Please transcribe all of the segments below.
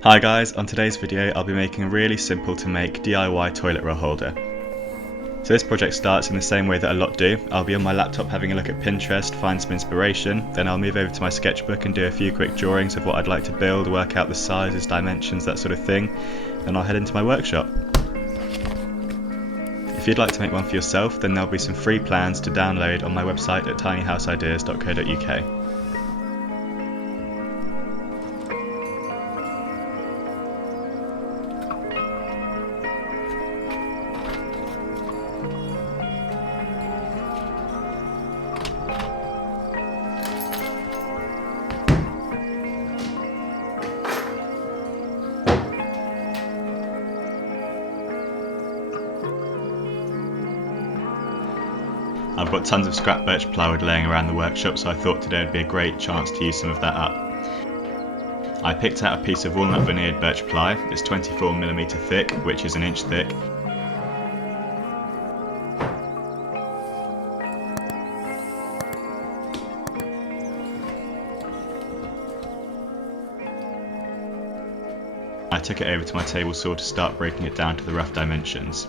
Hi guys, on today's video I'll be making a really simple to make DIY toilet roll holder. So this project starts in the same way that a lot do. I'll be on my laptop having a look at Pinterest, find some inspiration, then I'll move over to my sketchbook and do a few quick drawings of what I'd like to build, work out the sizes, dimensions, that sort of thing, then I'll head into my workshop. If you'd like to make one for yourself, then there'll be some free plans to download on my website at tinyhouseideas.co.uk. I've got tons of scrap birch plywood laying around the workshop, so I thought today would be a great chance to use some of that up. I picked out a piece of walnut veneered birch ply. It's 24mm thick, which is an inch thick. I took it over to my table saw to start breaking it down to the rough dimensions.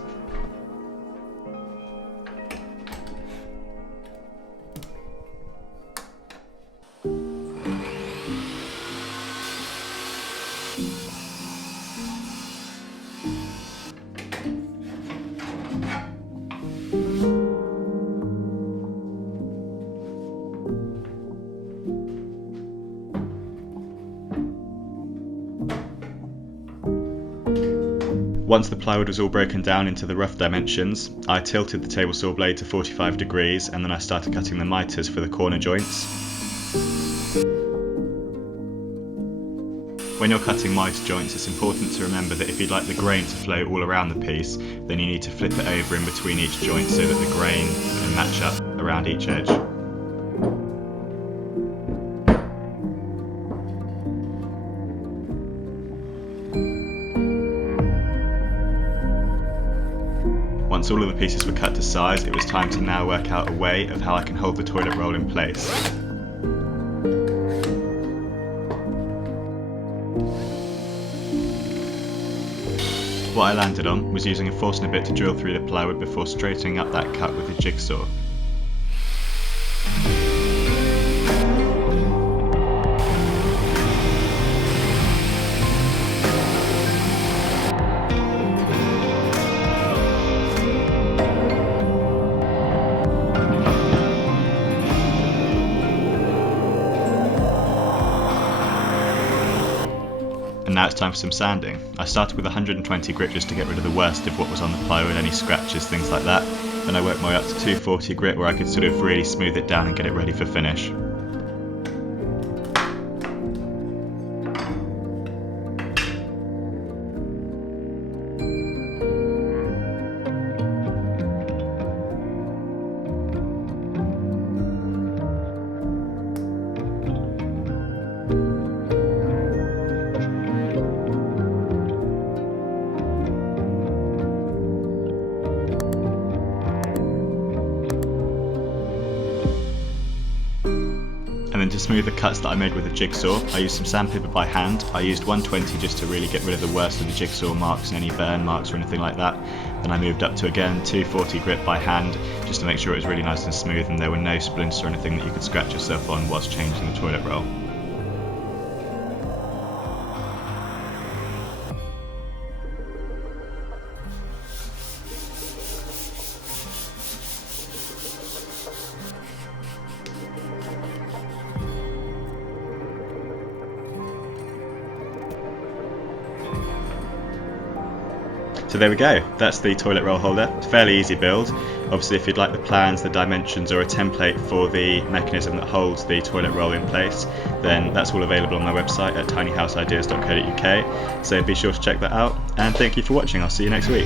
Once the plywood was all broken down into the rough dimensions, I tilted the table saw blade to 45 degrees and then I started cutting the miters for the corner joints. When you're cutting miter joints, it's important to remember that if you'd like the grain to flow all around the piece, then you need to flip it over in between each joint so that the grain can match up around each edge. Once all of the pieces were cut to size, it was time to now work out a way of how I can hold the toilet roll in place. What I landed on was using a Forstner bit to drill through the plywood before straightening up that cut with a jigsaw. And now it's time for some sanding. I started with 120 grit just to get rid of the worst of what was on the plywood, any scratches, things like that. Then I worked my way up to 240 grit where I could sort of really smooth it down and get it ready for finish. And then to smooth the cuts that I made with a jigsaw, I used some sandpaper by hand. I used 120 just to really get rid of the worst of the jigsaw marks and any burn marks or anything like that. Then I moved up to again 240 grit by hand just to make sure it was really nice and smooth and there were no splinters or anything that you could scratch yourself on whilst changing the toilet roll. So there we go, that's the toilet roll holder. It's a fairly easy build. Obviously if you'd like the plans, the dimensions or a template for the mechanism that holds the toilet roll in place, then that's all available on my website at tinyhouseideas.co.uk. So be sure to check that out, and thank you for watching. I'll see you next week.